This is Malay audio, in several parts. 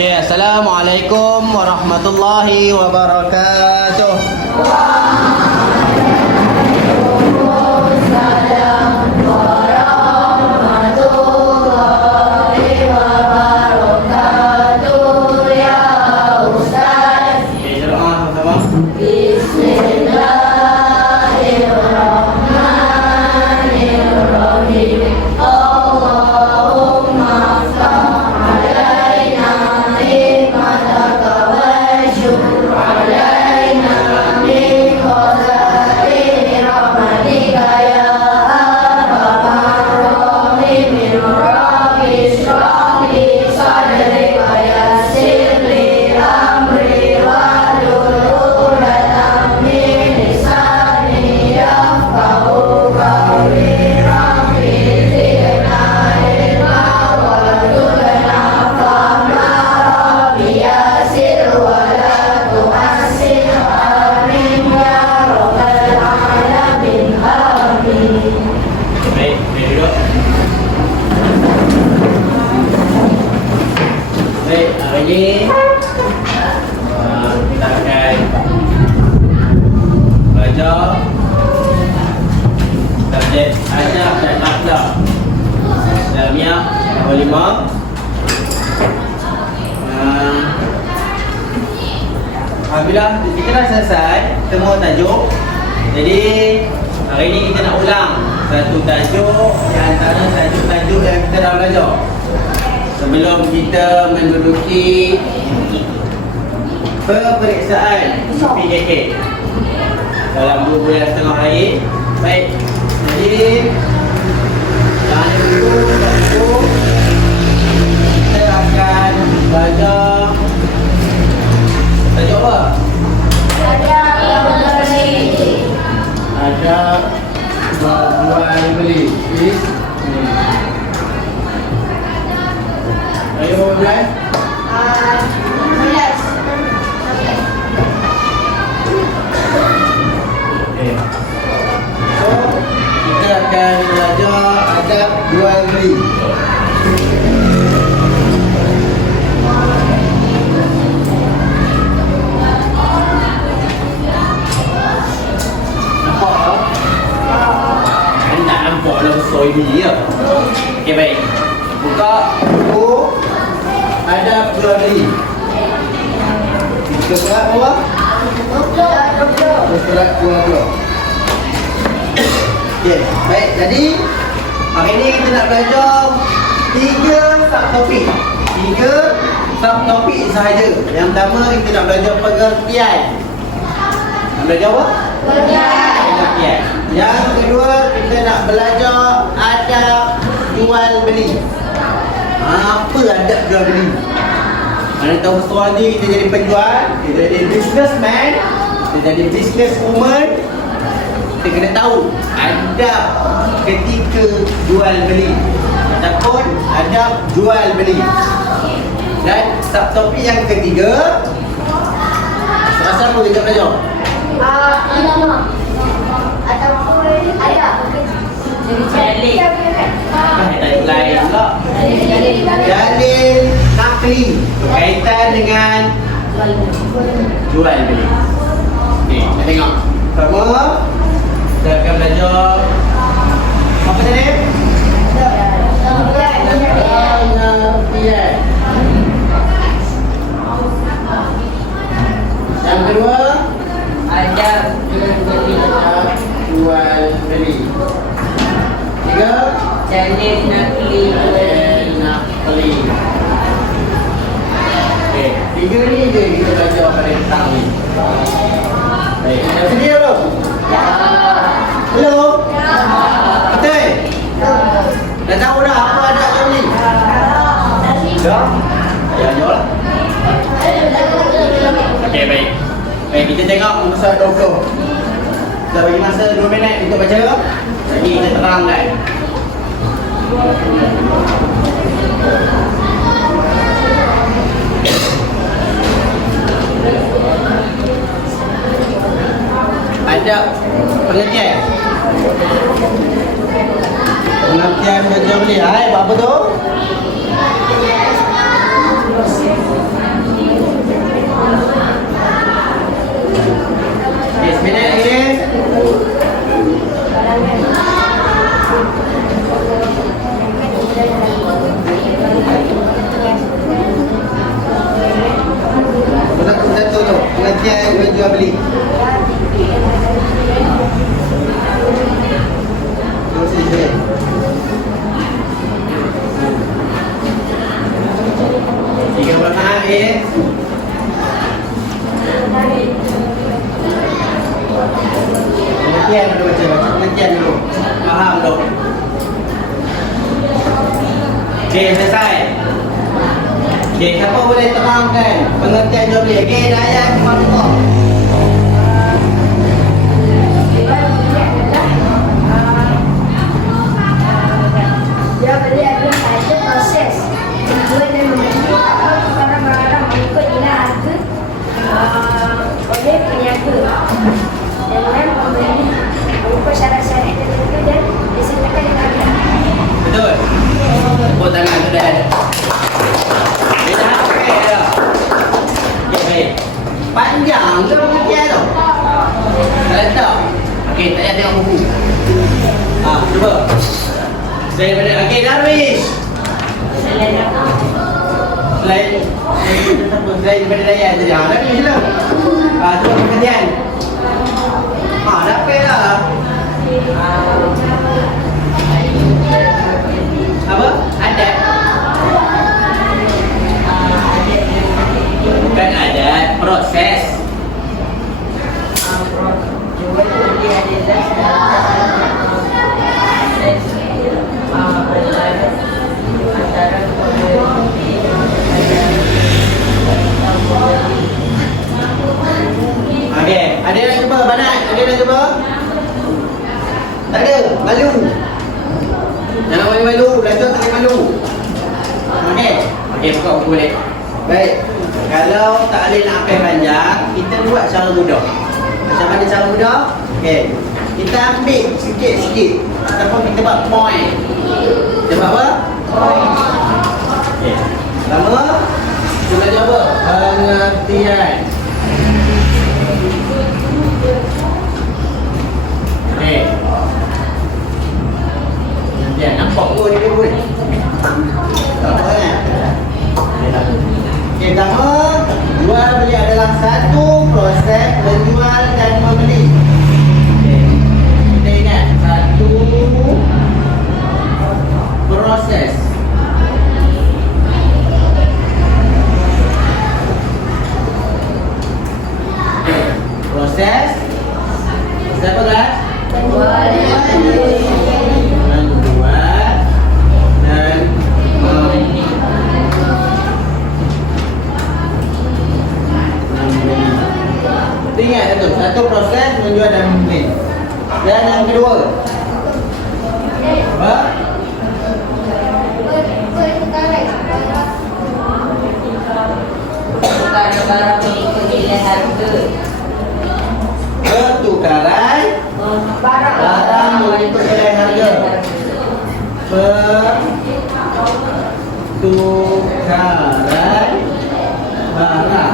Okey, Assalamualaikum warahmatullahi wabarakatuh. Ini kita akan belajar subjek adab dan akhlak Islamiah nombor 5. Alhamdulillah kita dah selesai semua tajuk. Jadi hari ini kita nak ulang satu tajuk di antara tajuk-tajuk yang kita dah belajar. Sebelum kita menduduki peperiksaan PKK dalam 2 bulan setengah lagi. Baik, jadi jangan lupa kita akan belajar tajuk apa? Adab jual beli. Ayo mulai. Okay. So, kita akan belajar adab jual beli. Nampak tak? Tak nampak lah besar ini ya. Okay, baik. Buka buku adab jual beli. Kita surat apa? Surat 20. Okey, baik. Jadi hari ini kita nak belajar 3 subtopik. 3 subtopik sahaja. Yang pertama kita nak belajar pengertian. Nak belajar apa? Pengertian. Yang kedua kita nak belajar adab jual beli. Apa adab jual beli? Mana tahu seorang ni kita jadi penjual, kita jadi businessman, kita jadi businesswoman. Kita kena tahu adab ketika jual beli ataupun adab jual beli. Dan subtopik yang ketiga, rasa apa kita belajar? Ataupun adab jadi Lain pula. Dalil nakli berkaitan dengan jual beli. Okey, kita tengok. Pertama, kita akan belajar apa tadi? Pengertian. Yang kedua, adab jual beli. 3, dalil nakli. Okey, 3 ni je kita belajar pada petang ni. Baik, dah sedia belum? Ya. Belum? Betul? Dah tahu dah apa adab jual beli? Dah? Ya, jom lah. Okey, baik. Baik, kita tengok muka surat 20. Kita bagi masa 2 minit untuk baca. Lagi kita terangkan. Adab pengertian. Pengertian jual beli. Hai, apa tu? jual beli. Terus ini. Tiga pertanyaan A. Pengertian dulu baca pengertian dulu. Faham dong. Okey, selesai. Okey, siapa boleh terangkan pengertian jual beli? Okey, ayat Allah. Jual beli adalah satu proses menjual dan membeli atau tukaran barang mengikut nilai harga oleh peniaga dengan pembeli mengikut syarat-syarat tertentu dan disertakan dengan harga. Betul. Tepuk tangan tu dah ada. Dia dah okey dah. Okey, baik. Panjang ke pengertian tu? Tak tak. Okey, tak payah tengok buku. Cuba. Daripada, okey, Darwish. Selain daripada Dayan tadi. Darwish sila. Cuba pengertian. Dah okey dah. Apa? Adat. Bukan adat, proses. Jual beli adalah proses antara pembeli Okey, ada yang nak cuba? Banat, ada yang nak cuba? Tak ada, malu. Jangan malu-malu, belajar tak boleh malu. Okey, okey, buka buku balik. Baik, kalau tak boleh nak ambil panjang, kita buat cara mudah. Macam mana cara mudah? Okey, kita ambil sikit-sikit ataupun kita buat point. Kita buat apa? Point. Okey, pertama, kita belajar apa? Pengertian. Okey. Ya, nampak pun dia pun. Nampak kan? Okey, pertama, jual beli adalah satu proses menjual dan membeli. Okey. Kita ingat satu proses. Okey, proses. Siapa kelas? Menjual Menjual dan membeli. Ingat itu, satu proses menjual dan membeli. Dan yang kedua, apa? tukaran barang mengikut nilai harga. Pertukaran barang mengikut nilai harga. Pertukaran barang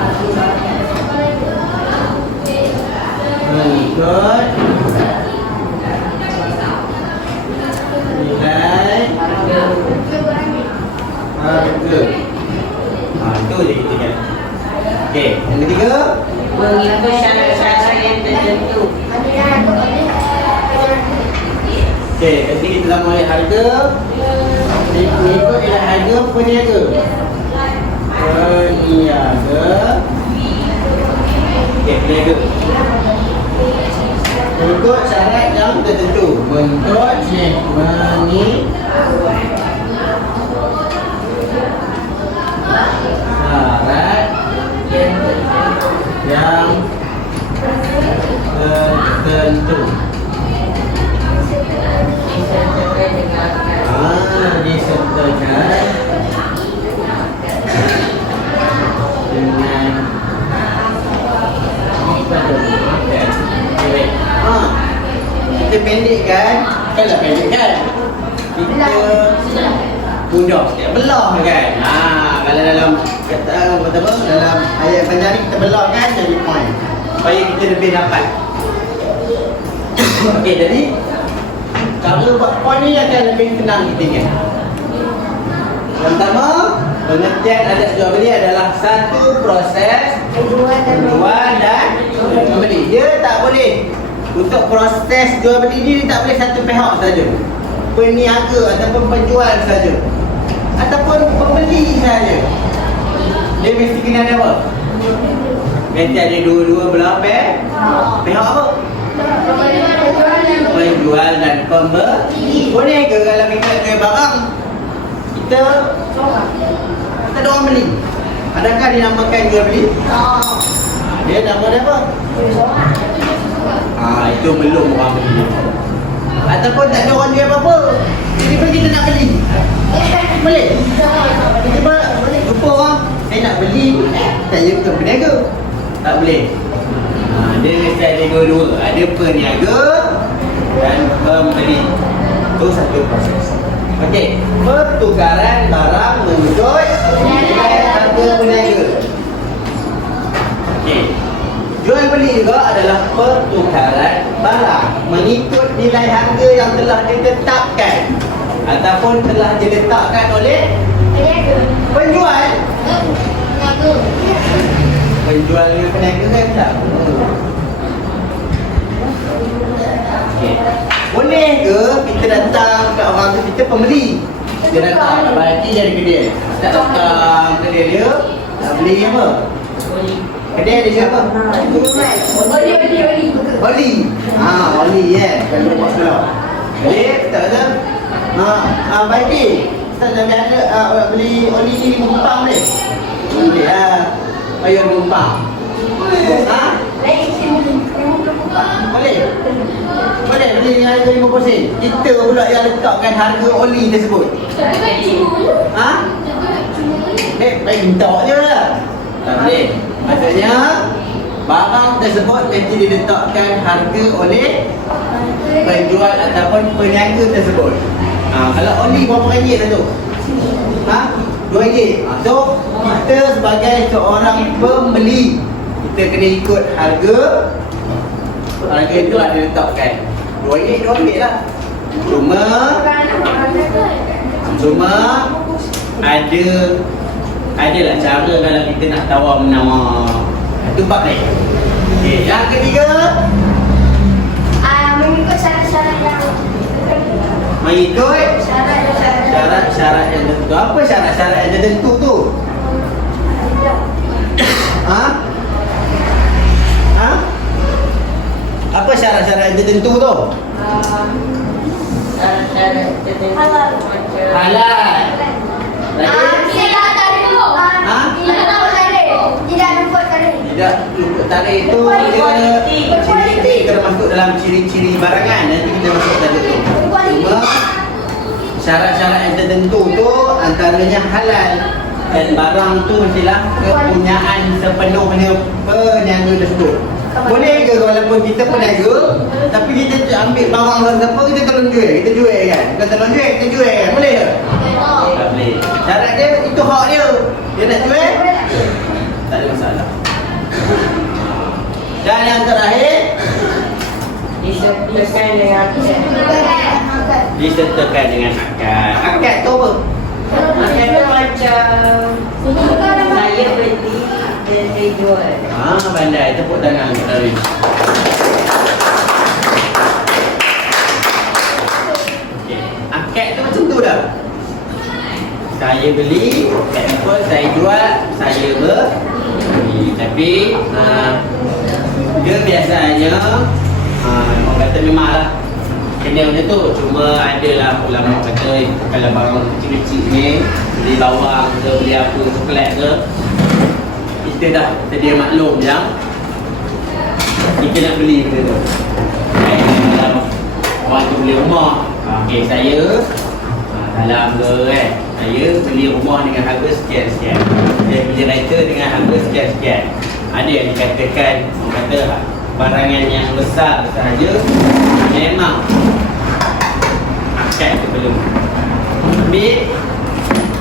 mengikut nilai harga. Itu je kita ingat. Okey, yang ketiga, Mengikut syarat-syarat yang tertentu. okey, jadi kita dah mulai harga. Mengikut nilai harga peniaga. Peniaga. Okey, peniaga. Mengikut syarat yang tertentu. Mengikut syarat yang tertentu. Disertakan dengan Disertakan dengan kita pendek kan? Kalau pendek kan? Kita mudah sikit belah kan? Kalau dalam kata apa dalam ayat penjari kita belah kan jadi point. Supaya kita lebih dapat. Okey, jadi kalau buat point ni akan lebih tenang kita ingat. Yang pertama, pengertian adat jual beli adalah satu proses menjual dan Pembeli. Dia tak boleh. Untuk proses jual beli ni tak boleh satu pihak saja. Peniaga ataupun penjual saja. Ataupun pembeli saja. Dia mesti kena ada apa? Mesti ada dua-dua belah pihak apa? Penjual dan pembeli. Boleh ke kalau kita jual barang kita ada orang beli? Adakah dinamakan jual beli? Dia nama dia apa? Itu belum orang beli. Ataupun tak ada orang jual apa-apa, tiba-tiba kita nak beli. Boleh? Tiba-tiba jumpa orang, saya nak beli, saya ke peniaga. Tak boleh. Dia mesti ada dua-dua. Ada peniaga dan pembeli. Itu satu proses. Okey, pertukaran barang mengikut nilai harga peniaga. Okey. Jual beli juga adalah pertukaran barang mengikut nilai harga yang telah ditetapkan ataupun telah diletakkan oleh penjual. Penjual dengan peniaga kan tak? Okay. Boleh ke kita datang ke orang tu, kita pembeli, dia datang bagi dari kedai, tak datang kedai dia nak beli apa? Kedai dia siapa? Oli. Oli ya. Kalau buat sekolah. Jadi kita kata baik ni. Ustaz jangan ada beli oli ni mumpang ni. Boleh bayar mumpang. Boleh. Boleh beli dengan harga 50 sen. Kita pula yang letakkan harga oli tersebut. Baik minta je lah. Tak boleh. Maksudnya barang tersebut mesti diletakkan harga oleh penjual ataupun peniaga tersebut. Kalau oli berapa ringgit lah tu? RM2. So kita sebagai seorang pembeli, kita kena ikut harga itu lah diletakkan. RM2 lah. Cuma adalah cara kalau kita nak tawar menawar. Itu bab lain. Okey, yang ketiga, mengikut syarat-syarat yang mengikut syarat-syarat yang tertentu. Apa syarat-syarat yang tertentu tu? Apa syarat-syarat yang tertentu tu? Syarat-syarat tertentu Halal. Halal. Tidak luput tarik itu dia ciri-ciri termasuk dalam ciri-ciri barangan. Nanti kita masuk tadi tu. Cuma syarat-syarat yang tertentu tu antaranya halal dan barang tu mestilah kepunyaan sepenuhnya peniaga tersebut. Boleh ke walaupun kita peniaga tapi kita ambil barang siapa kita tolong jual, kita jual kan? Bukan tolong jual, kita jual kan? Boleh ke? Tak boleh. Syarat dia itu hak dia. Dia nak jual, tak ada masalah. Dan yang terakhir, Disertakan dengan disertakan dengan akad. Akad tu apa? Akad tu macam saya beli dan saya jual. Pandai. Tepuk tangan untuk Darwin. Okay. Akad tu macam tu dah. Saya beli, akad saya jual, saya beli. Tapi dia biasanya orang kata memanglah kena macam tu. Cuma adalah ulama kata kalau barang kecil-kecil ni, beli bawang ke, beli apa, coklat ke, kita dah sedia maklum yang kita nak beli benda tu. Kalau orang tu beli rumah, okay, saya dalam ke kan, saya beli rumah dengan harga sekian-sekian, saya beli kereta dengan harga sekian-sekian. Ada yang dikatakan, orang kata barangan yang besar sahaja memang akad tu perlu. Tapi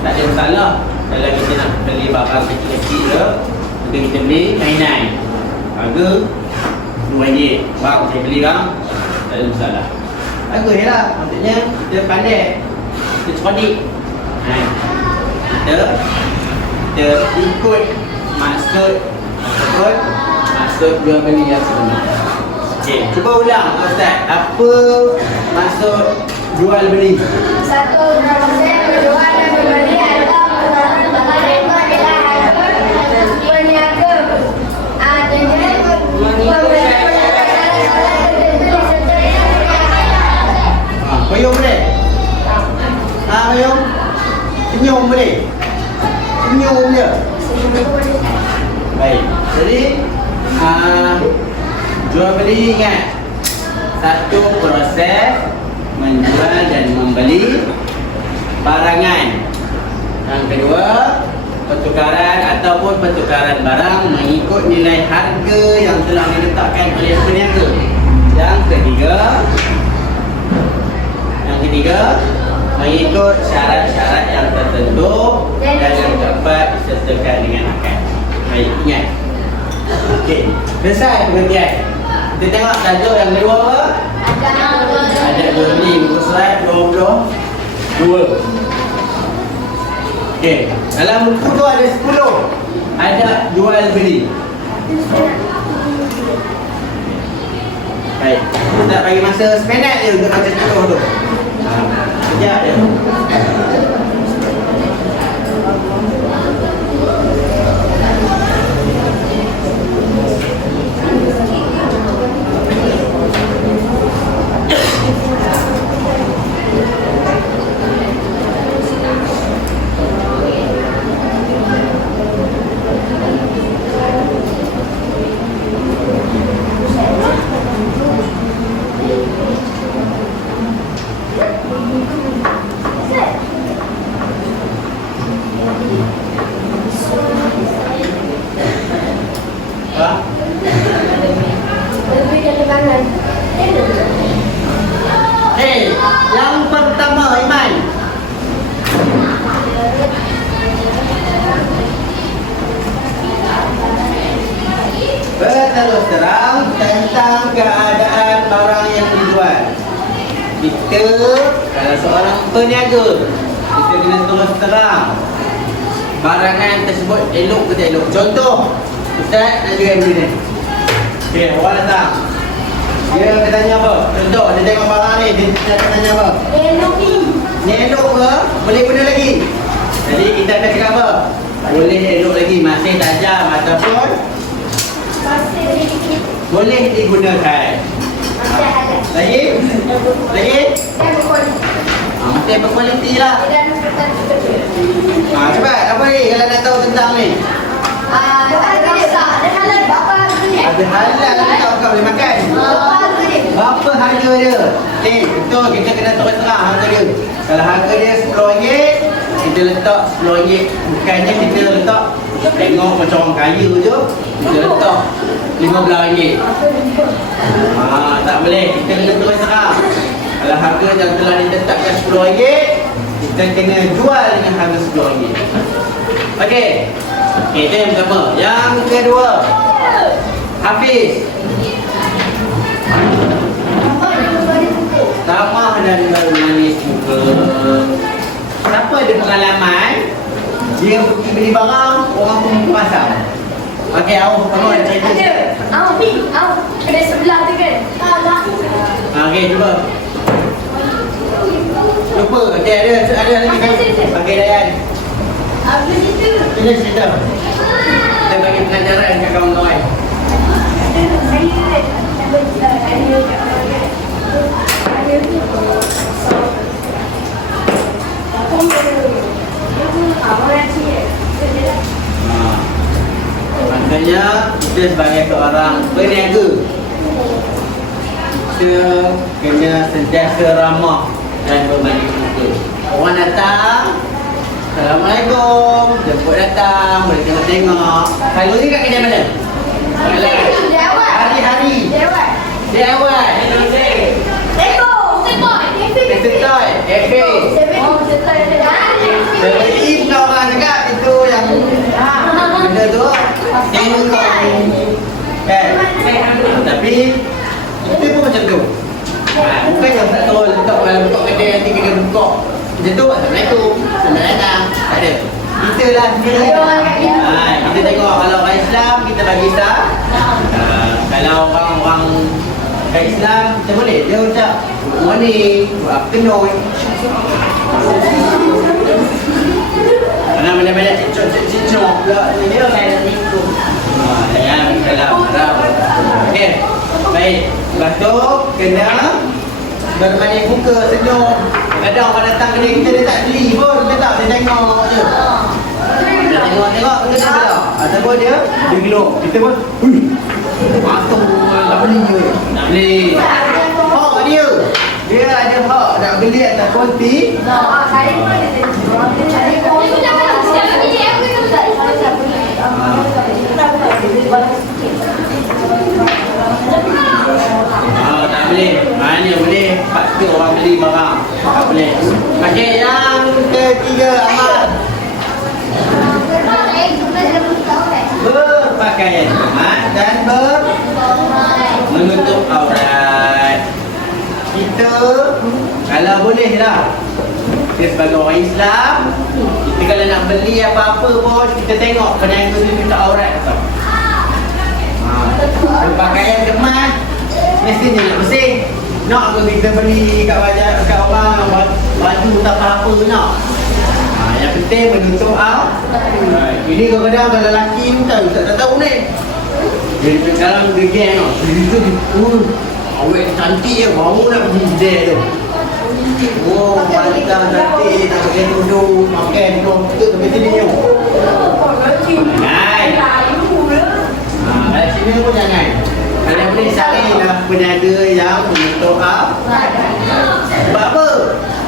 tak ada masalah kalau kita nak beli barang kecil-kecil ke, nanti kita beli mainan harga RM2. Bang, saya beli bang, tak ada masalah. Bagus lah, maksudnya kita pandai, kita cerdik. Kita ikut maksud maksud jual beli yang sebenar. Okey, cuba ulang Ustaz. Apa maksud jual beli? Satu proses menjual dan membeli atau menaruh barang itu adalah harga peniaga. Jadi Payung boleh? Payung? Senyum boleh? Senyum je. Baik. Jadi jual beli ingat, satu proses menjual dan membeli barangan. Yang kedua, pertukaran ataupun pertukaran barang mengikut nilai harga yang telah diletakkan oleh peniaga. Yang ketiga, mengikut syarat-syarat yang tertentu dan yang dapat disertakan dengan akad. Baik, ingat. Okey, selesai pengertian. Kita tengok tajuk yang kedua apa? Ada jual beli, muka surat 22. Okey, dalam buku tu ada 10. Ada jual beli. Baik, kita bagi masa seminit je untuk baca contoh tu. Sekejap je. Yang pertama, Iman. Berterus terang tentang keadaan barang yang dijual. Kita, kalau seorang peniaga, kita kena terus terang barangan tersebut elok ke tak elok. Contoh, Ustaz nak jual beli ni. Okey, orang datang. Dia tanya apa? Contoh, dia tengok barang ni, dia tanya apa? Ni elok ke? Boleh guna lagi? Jadi kita akan cakap apa? Boleh elok lagi, masih tajam ataupun boleh digunakan. Lagi? Lagi? Masih berkualiti lah. Cepat, apa ni kalau nak tahu tentang ni? Ada halal tak kau boleh makan? Berapa harga dia? Betul, kita kena terus terang harga dia. Kalau harga dia RM10, kita letak RM10. Bukannya kita letak tengok macam orang kaya je, kita letak RM15. Tak boleh, kita kena terus terang. Kalau harga yang telah ditetapkan RM10, kita kena jual dengan harga RM10. Okey. Okey, itu yang pertama. Yang kedua, Hafiz. Tamah dan manis muka. Siapa ada pengalaman dia pergi beli barang, orang pun pasang. Okey, awak pertama ada cerita. Ada. Kedai sebelah tu kan? Okey, cuba. Lupa. Okey, ada lagi. Okey, Dayan. Apa itu? Ini cerita. Kita bagi pengajaran ke kawan-kawan. Maknanya kita sebagai seorang peniaga, kita kena sentiasa ramah dan berbalik muka. Orang datang, Assalamualaikum, jemput datang, boleh tengok-tengok. Kalau ni kat kedai mana? Hari-hari. Di awal. Setoy. Efe. Seperti bukan orang cakap itu yang benda tu. Tengok kau. Kan? Tapi kita pun macam tu. Bukan yang tak tahu letak buka kedai nanti kena buka. Macam tu, Assalamualaikum, selamat datang. Tak ada. Kita lah sendiri. Kita tengok kalau orang Islam kita bagi sah. Kalau orang-orang kat Islam macam boleh dia ucap good morning, good afternoon. Mana banyak cicok pula ni dia. Assalamualaikum. Ya, salam. Okey. Baik. Lepas tu kena berbalik muka senyum. Kadang orang datang kedai kita dia tak beli pun, dia tak dia tengok je. Dia tengok benda tu dah. Ataupun dia gelok. Kita pun patung tak beli je. Tak beli. Hak dia. Dia ada hak nak beli ataupun Saya pun ada tengok. Saya pun tak boleh. Mana boleh pasti orang beli barang. Tak boleh. Okey, yang ketiga amal. Berpakaian dan menutup aurat. Kita kalau boleh lah, kita sebagai orang Islam, kita kalau nak beli apa-apa pun kita tengok peniaga tu minta aurat atau berpakaian kemas mestinya nak bersih. Nak ke kita beli kat orang baju tak apa-apa nak. Yang penting menutup aurat. Ini kadang-kadang kalau lelaki ni tak tahu ni. Jadi sekarang dia geng tau. Dia awet cantik je, baru nak pergi kedai tu. Oh, pantang cantik, tak pakai tudung, makan tudung, kita sampai sini ni. Jangan. Kat sini pun jangan. Kalau boleh carilah peniaga yang menutup aurat. Sebab apa?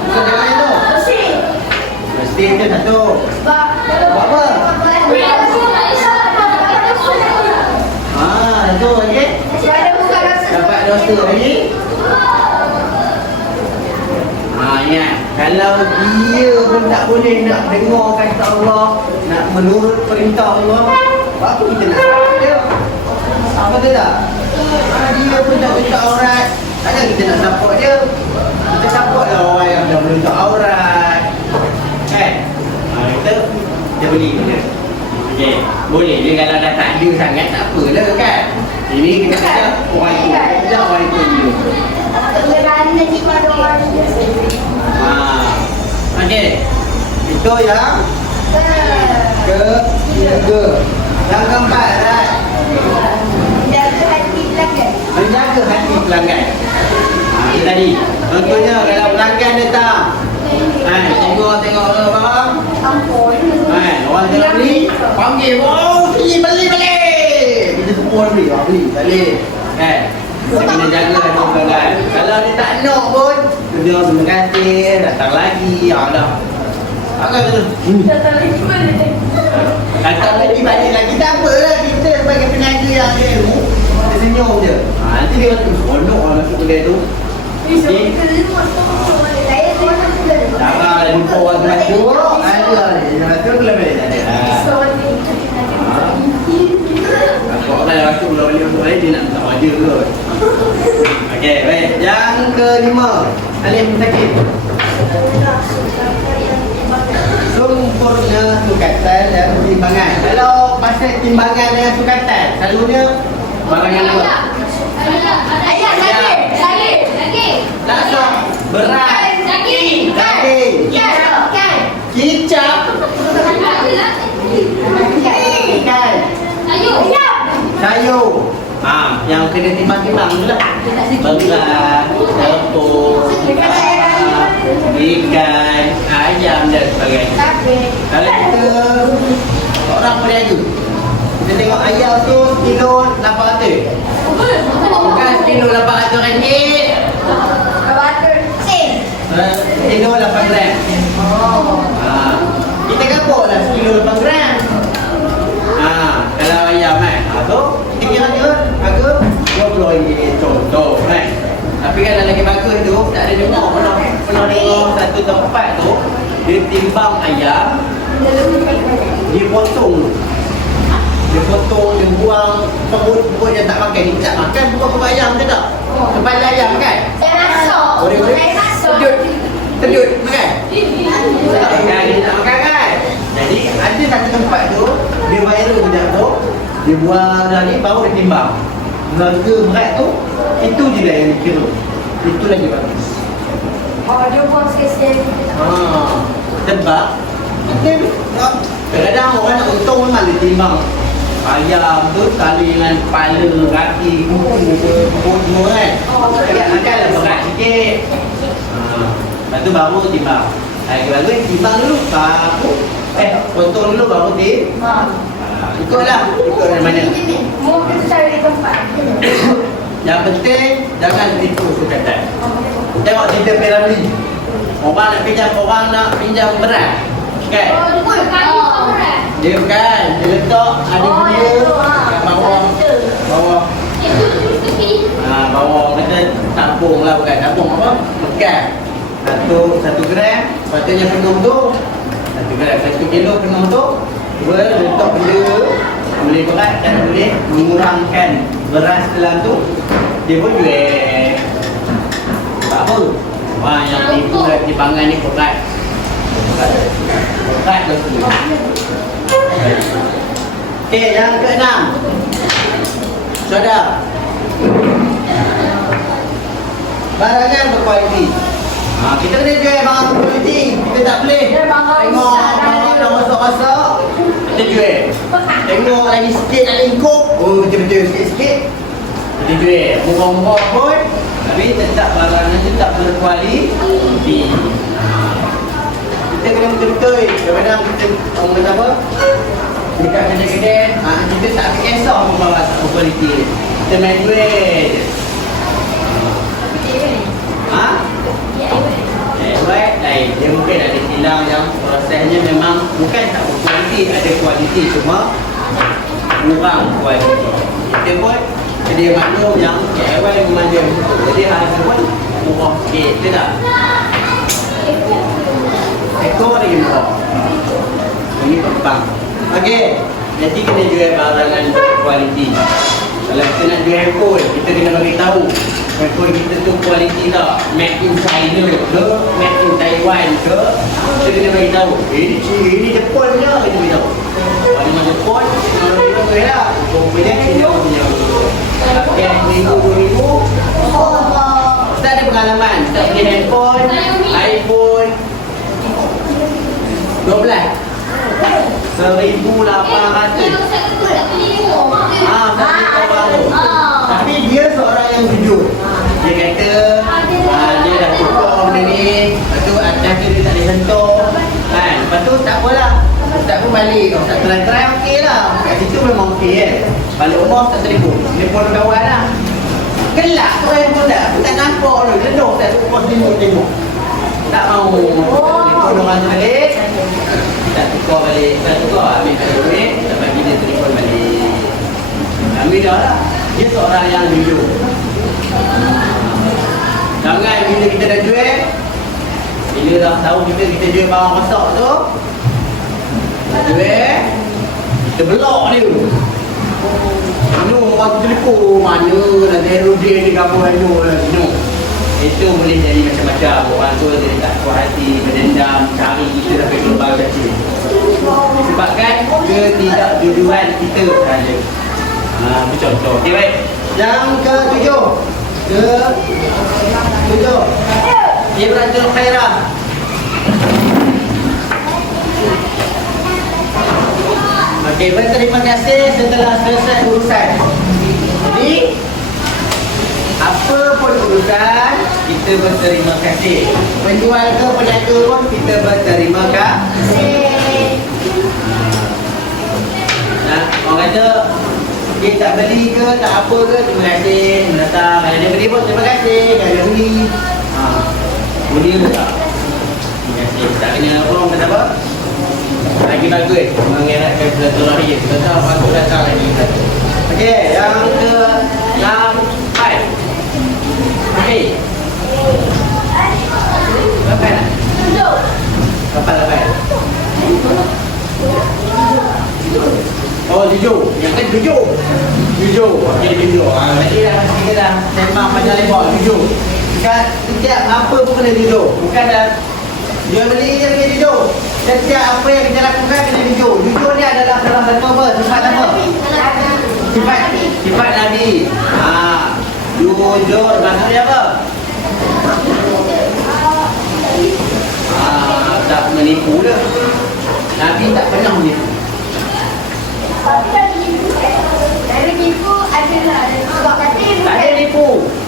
Bukan jangan tu. Mesti itu satu. Sebab apa? Satu lagi. Dapat dosa lagi. Ingat, kalau dia pun tak boleh nak dengar kata Allah, nak menurut perintah Allah, apa kita nak support dia? Apa tu tak? Dia pun tak menutup aurat, takkan kita nak support dia? Kita support lah orang yang dah menutup aurat. Kan? Kita beli dia. Okey, boleh je kalau dah tak ada sangat tak apalah kan? Ini kita kata orang itu, kita orang itu dulu. Okey. Itu yang ketiga. Yang keempat, right? Menjaga hati pelanggan. Itu tadi. Contohnya kalau pelanggan datang, tengok barang. Orang tengok beli, panggil, oh sini beli. Kita semua beli, balik. Kan? Kita kena jaga hati pelanggan. Kalau dia tak nak pun, dia terima kasih, datang lagi. Dah. Agak tu. Datang lagi balik lagi. Tak apalah, kita sebagai peniaga yang ada ilmu, kita senyum je. Nanti dia kata, seronok lah masuk kedai tu. Jangan jumpa orang tu masuk. Ada dia masuk belum balik. Nampak lah masuk belum balik masuk balik, dia nak minta wajah kot. Okey, baik. Yang kelima, alih sakit. Sempurna sukatan dan timbangan. Kalau pasal timbangan dengan sukatan, selalunya barang yang apa? Langsung berat. Daging. Kicap. Ikan. Sayur. Yang kena timbang-timbang tu lah. Berat, tepung, ikan, ayam dan sebagainya. Kalau kita orang peniaga, kita tengok ayam tu kilo 800. Bukan kilo 800 ringgit. Kilo 8 gram. Kita kapuk lah sekilo 8 gram. Kalau ayam kan, tu kita kira harga 20 ringgit contoh kan. Tapi kalau lagi bagus tu, tak ada dengar pernah dengar satu tempat tu, dia timbang ayam, dia potong. Dia buang perut yang tak makan. Dia tak makan bukan ayam tu tak? Kepala ayam kan? Terjut makan? Dia tak makan kan? Jadi ada satu tempat tu, dia viral macam tu, Dia buang dah ni baru dia timbang. Harga berat tu itu je lah yang dikira. Itu lagi bagus. Oh, dia buang sikit-sikit. Sebab kadang-kadang orang nak untung memang dia timbang ayam tu kali dengan kepala, kaki, kuku semua kan. Makanlah berat sikit. Lepas tu baru timbang. Lagi bagus timbang dulu, potong dulu baru timbang. Ikutlah, ikut dari mana. Mau kita cari tempat. Yang penting jangan tipu sukatan. Tengok cerita piramid. Orang nak pinjam berat. Kan? Dia bukan, dia letak ada dia kat bawah. Bawah kata tampung lah, bukan tampung apa? Bekan. Satu gram, patutnya penuh tu. 1 gram, 1 kilo penuh tu. Dua, letak benda boleh berat dan boleh mengurangkan beras dalam tu. Dia pun jual. Tak apa. Yang tipu dan timbangan ni berat. Berat betul. Okey, yang ke-6. Saudara. Barangan berkualiti. Kita kena jual barang berkualiti. Kita tak boleh tengok barang dah rosak-rosak kita jual. Tengok lagi sikit nak lingkup, betul-betul sikit-sikit kita jual. Murah-murah pun tapi tetap barang nanti tak berkualiti. Kita kena betul-betul. Kadang-kadang kita orang kata apa, dekat kedai-kedai kita tak ambil kisah pun barang tak berkualiti. Kita main jual. Baik, lain. Dia mungkin ada kilang yang prosesnya memang bukan tak berkualiti, ada kualiti, cuma kurang kualiti. Kita pun sedia maklum yang KL memanja betul. Jadi harga pun murah sikit, betul tak? Ekor lagi murah. Ini petang. Okey, jadi kena jual barangan berkualiti. Kalau kita nak jual handphone, kita kena bagi tahu handphone kita tu kualiti tak, made in China ke, made in Taiwan ke, kita kena bagi tahu. Ini Jepun je, kita bagi tahu. Kalau dengan Jepun, kita boleh lah. Rupanya China punya. Pakai RM1,000, RM2,000. Ustaz ada pengalaman, Ustaz beli handphone, iPhone 12. 1,800. Tapi dia seorang yang jujur. Dia kata dia dah cukup benda ni. Lepas tu atas tu dia tak boleh sentuh kan. Lepas tu tak apalah, Ustaz pun balik. Ustaz try okey lah. Kat situ memang okey kan. Balik rumah Ustaz telefon kawan lah. Gelap tu handphone dah. Aku tak nampak tu. Leduk Ustaz tu pos tengok. Tak mau telefon orang tu balik. Tak tukar balik. Tak tukar ambil duit. Tak bagi dia telefon balik. Ambil dah lah. Dia seorang yang jujur. Jangan bila kita dah jual, bila dah tahu kita jual barang rosak tu, jual, kita belok dia. Mana orang tu telefon, mana nak zero dia ni kamu no. Itu boleh jadi macam-macam. Orang tu dia tak puas hati, berdendam, cari kita sampai global kecil. Sebabkan ketidakjujuran kita sahaja. Itu contoh. Okey, baik. Yang ke-7. Ibratul Khairah. Okey, berterima kasih setelah selesai urusan. Jadi apa pun urusan, kita berterima kasih. Penjual ke peniaga pun kita berterima kasih. Orang kata dia tak beli ke, tak apa ke, terima kasih, terima datang. Kalau dia beli pun terima kasih, kalau dia beli beli ke tak? Terima kasih. Tak kena orang kata apa? Lagi bagus mengeratkan silaturahim. Betul, bagus datang lagi. Okey, yang ke-8. Okey. Berapa nak? 8. Oh, 7. Yang kan 7. Okey, 7. Nanti dah kita dah sembang panjang lebar 7. Setiap apa pun kena 7. Bukan dah jual beli je kena 7. Setiap apa yang kita lakukan kena 7. 7 ni adalah salah satu apa? Tempat apa? kali. Jujur maksudnya apa? Tak menipu dah. Nabi tak pernah menipu. Tapi kalau nipu adalah sebab kata Tak ada nipu.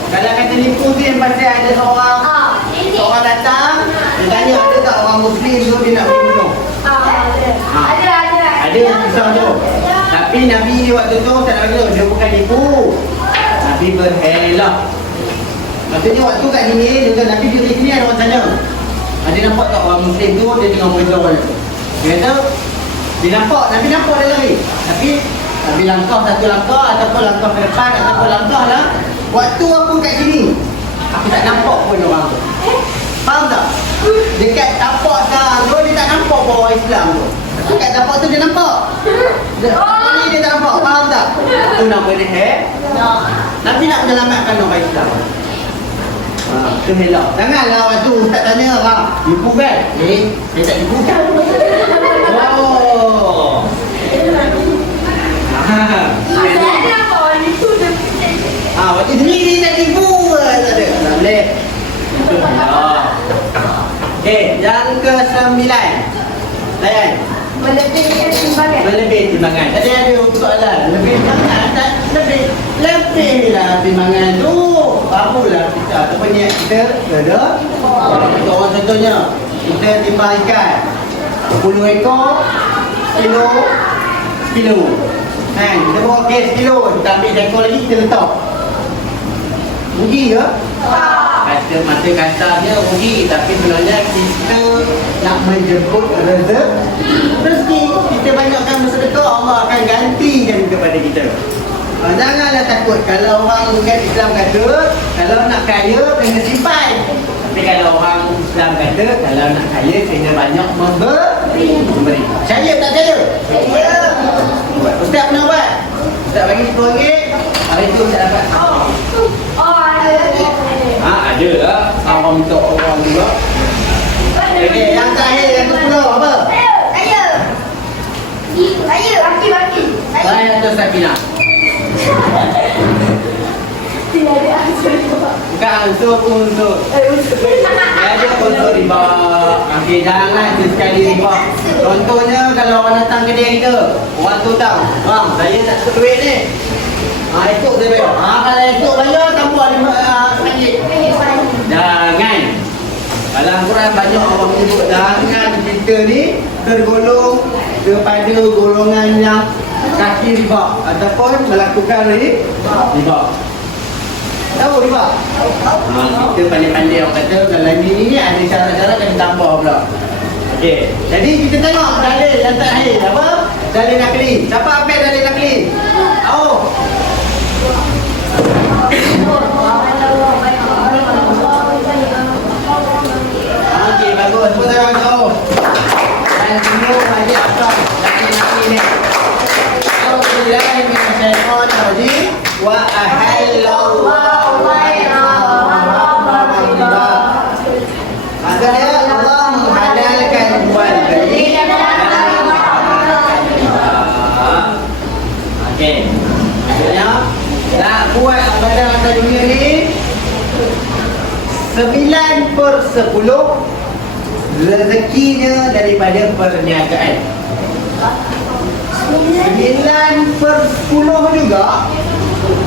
Kalau kata nipu tu yang pasti ada seorang datang, dia tanya ada tak orang Muslim tu dia nak pergi bunuh. Ada yang pisau tu. Tapi Nabi ni waktu tu tak nak bagi, dia bukan nipu. Nabi berhelak. Maksudnya waktu kat sini juga Nabi duduk sini ada orang tanya. Dia nampak tak orang Muslim tu dia tengah beritahu dia. Dia kata dia nampak, Nabi nampak dia lari. Tapi Nabi langkah satu langkah ataupun langkah ke depan ataupun langkah lah. Waktu aku kat sini aku tak nampak pun orang tu. Faham tak? Dekat tapak sekarang tu dia tak nampak pun orang Islam tu. Tapi kat tapak tu dia nampak. Ni dia tak nampak. Faham tak? Tu nama dia Nabi nak menyelamatkan orang Islam. Tu helak. Janganlah waktu ustaz tanya orang nipu kan? Saya tak nipu kan? Oh. Waktu sendiri tak tipu tak ada. Tak boleh. Itu helak. Okey, yang ke-9. Layan. Melebihkan timbangan. Melebih timbangan. Tadi ada soalan. Lebih timbangan tak? Lebihlah timbangan tu. Apalah kita ataupun niat kita ada. Untuk orang contohnya, kita timbang ikan 10 ekor, sekilo. Kan? Kita bawa kes sekilo, kita ambil ekor lagi, kita letak. Rugi ke? Kata masa kasarnya rugi, tapi sebenarnya kita nak menjemput rezeki. Kita banyakkan bersedekah, Allah akan gantikan kepada kita. Janganlah takut. Kalau orang bukan Islam kata, kalau nak kaya kena simpan. Tapi kalau orang Islam kata, kalau nak kaya kena banyak memberi. Percaya tak percaya? Percaya. Ustaz pernah buat? Ustaz bagi RM10, hari tu Ustaz dapat. Ada lah. Orang minta orang juga. Okey, yang terakhir, yang ke-10 apa? Saya, baki. Saya tu Sakina. Tidak ada ansur. Bukan unsur pun unsur. Dia ada unsur riba. Okey, jangan sekali riba. Contohnya kalau orang datang ke kedai kita, orang tu tahu, bang, saya tak suka duit ni. Esok saya bayar. Kalau esok bayar, tambah RM5. Jangan. Dalam Al-Quran banyak orang menyebut jangan kita ni tergolong kepada golongan yang kaki riba ataupun melakukan riba. Tahu riba? Kita pandai-pandai orang kata kalau ni ada syarat-syarat kena tambah pula. Okey. Jadi kita tengok dalil yang terakhir apa? Dalil nakli. Siapa ambil dalil nakli? Okey, bagus. Semua tangan jauh. Dan semua bagi apa? Dalil nakli ni. Bismillahirrahmanirrahim. Wa ahallallahu maksudnya Allah menghalalkan jual beli. Okey. Maksudnya nak buat pada masa dunia ni 9/10 rezekinya daripada perniagaan. 9/10 juga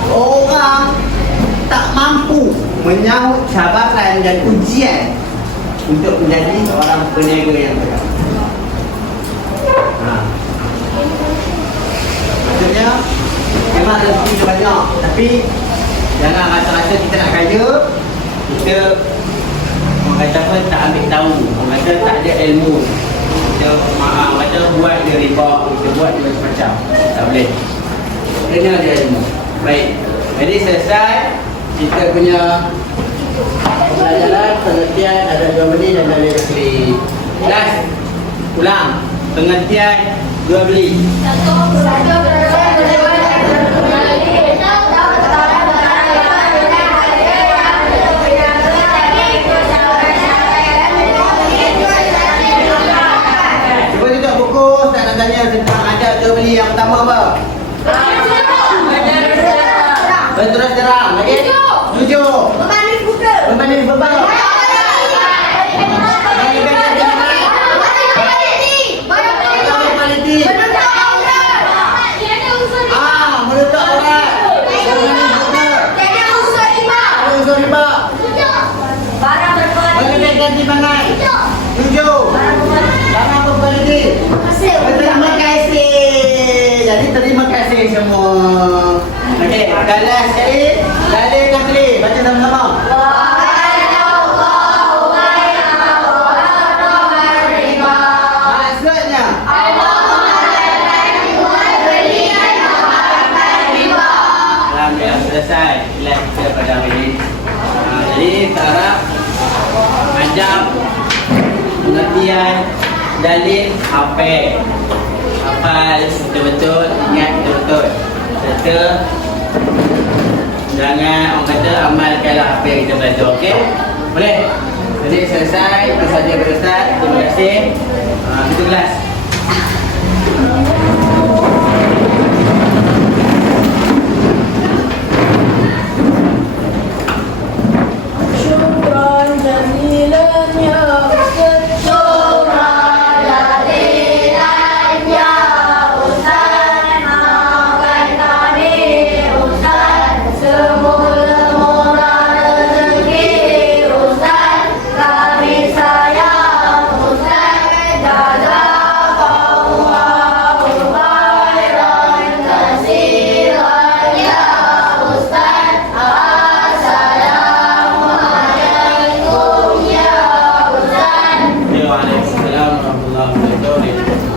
orang tak mampu menyahut cabaran dan ujian untuk menjadi seorang peniaga yang berjaya. Maksudnya memang rezeki kita banyak, tapi jangan rasa-rasa kita nak kaya, kita orang kata apa, tak ambil tahu, orang kata tak ada ilmu, kita kata buat dia riba, kita buat dia macam-macam. Tak boleh. Kena ada ilmu. Baik. Jadi selesai kita punya pelajaran, pengertian, ada jual beli dan dalil nakli. Last, ulang. Pengertian jual beli. Cuba tutup buku, saya nak tanya tentang adab jual beli yang pertama apa? Terus terang. Lagi? 7. Memandai buka. Membanding beban. Kualiti. Menutup aurat. Unsur riba. Melebihkan timbangan. 7. Barang berkualiti. Terima kasih. Jadi terima kasih semua. Okey, galah sekali. Galah kali. Baca sama-sama. Maksudnya alhamdulillah selesai kelas kita pada hari ini. Jadi kita harap macam pengertian dalil hafal betul-betul, ingat betul-betul. Serta jangan orang kata amalkanlah apa yang kita belajar, okey? Boleh? Jadi selesai, persaja berustaz. Terima kasih. Kita kelas.